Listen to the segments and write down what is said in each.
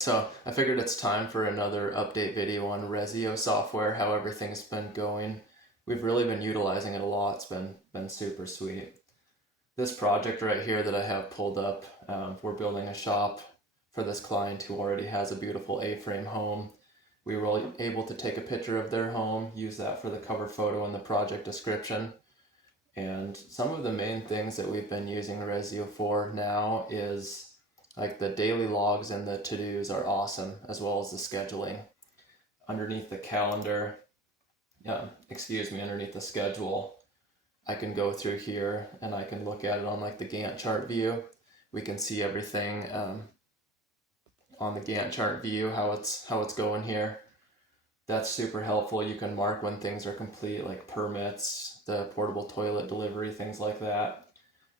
So I figured it's time for another update video on Resio software, how everything's been going. We've really been utilizing it a lot. It's been super sweet. This project right here that I have pulled up, we're building a shop for this client who already has a beautiful A-frame home. We were able to take a picture of their home, use that for the cover photo and the project description. And some of the main things that we've been using Resio for now is like the daily logs and the to-dos are awesome, as well as the scheduling. Underneath the calendar, underneath the schedule, I can go through here and I can look at it on like the Gantt chart view. We can see everything on the Gantt chart view, how it's going here. That's super helpful. You can mark when things are complete, like permits, the portable toilet delivery, things like that.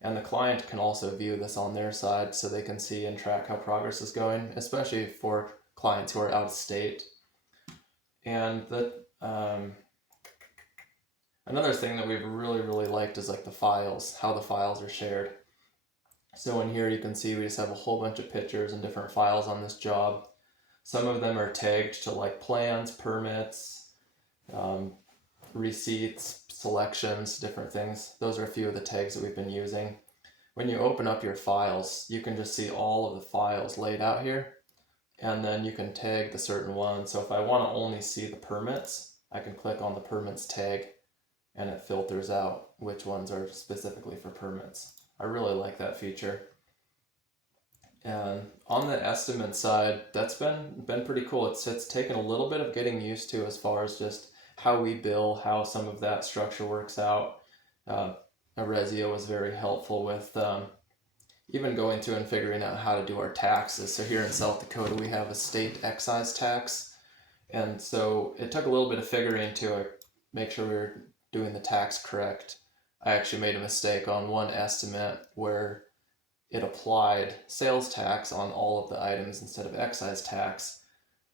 And the client can also view this on their side so they can see and track how progress is going, especially for clients who are out of state. And another thing that we've really liked is like the files, how the files are shared. So in here you can see we just have a whole bunch of pictures and different files on this job. Some of them are tagged to like plans, permits, receipts, selections, different things. Those are a few of the tags that we've been using. When you open up your files, you can just see all of the files laid out here, and then you can tag the certain ones. So if I want to only see the permits, I can click on the permits tag and it filters out which ones are specifically for permits. I really like that feature. And on the estimate side, that's been pretty cool. It's taken a little bit of getting used to as far as just how we bill, how some of that structure works out. Resio was very helpful with even going through and figuring out how to do our taxes. So here in South Dakota, we have a state excise tax. And so it took a little bit of figuring to make sure we were doing the tax correct. I actually made a mistake on one estimate where it applied sales tax on all of the items instead of excise tax,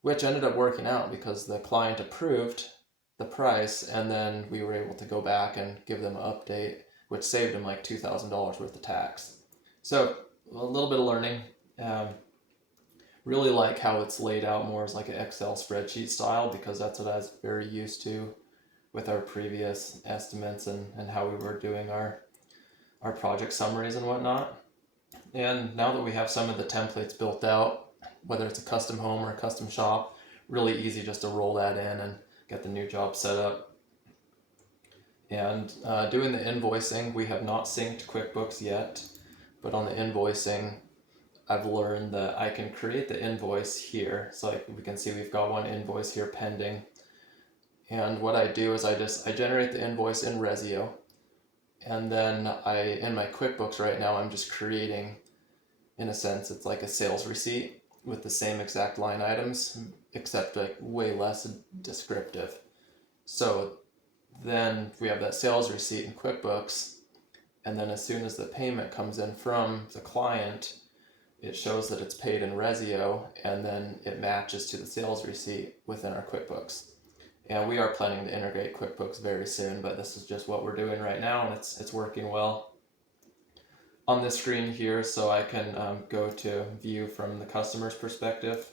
which ended up working out because the client approved the price, and then we were able to go back and give them an update, which saved them like $2,000 worth of tax. So a little bit of learning. Really like how it's laid out more as like an Excel spreadsheet style, because that's what I was very used to with our previous estimates and how we were doing our project summaries and whatnot. And now that we have some of the templates built out, whether it's a custom home or a custom shop, really easy just to roll that in and get the new job set up. And doing the invoicing, we have not synced QuickBooks yet, but on the invoicing, I've learned that I can create the invoice here. So like we can see we've got one invoice here pending. And what I do is I generate the invoice in Resio, and then in my QuickBooks right now, I'm just creating, in a sense, it's like a sales receipt with the same exact line items, except like way less descriptive. So then we have that sales receipt in QuickBooks, and then as soon as the payment comes in from the client, it shows that it's paid in Resio, and then it matches to the sales receipt within our QuickBooks. And we are planning to integrate QuickBooks very soon, but this is just what we're doing right now, and it's working well. On this screen here, so I can go to view from the customer's perspective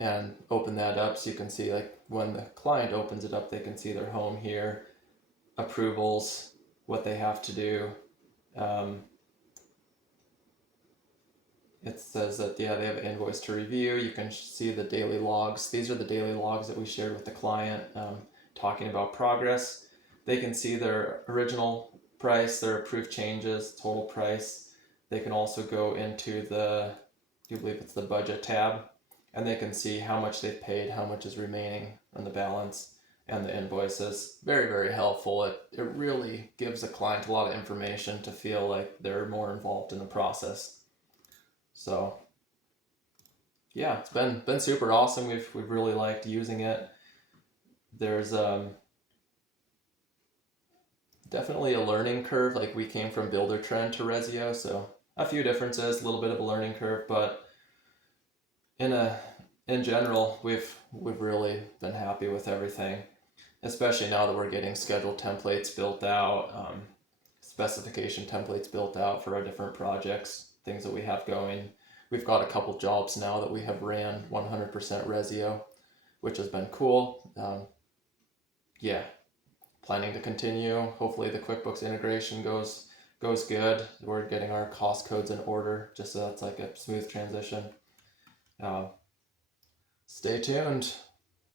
and open that up, so you can see like when the client opens it up, they can see their home here, approvals, what they have to do. It says that they have an invoice to review. You can see the daily logs. These are the daily logs that we shared with the client, talking about progress. They can see their original price, their approved changes, total price. They can also go into I believe it's the budget tab, and they can see how much they've paid, how much is remaining on the balance, and the invoices. Very helpful. It really gives the client a lot of information to feel like they're more involved in the process. So yeah, it's been super awesome. We've really liked using it. There's definitely a learning curve. Like we came from Buildertrend to Resio, so a few differences, a little bit of a learning curve, but in general, we've really been happy with everything, especially now that we're getting schedule templates built out, specification templates built out for our different projects, things that we have going. we've got a couple jobs now that we have ran 100% Resio, which has been cool. Yeah, planning to continue. Hopefully the QuickBooks integration goes good. We're getting our cost codes in order, just so that's like a smooth transition. Stay tuned.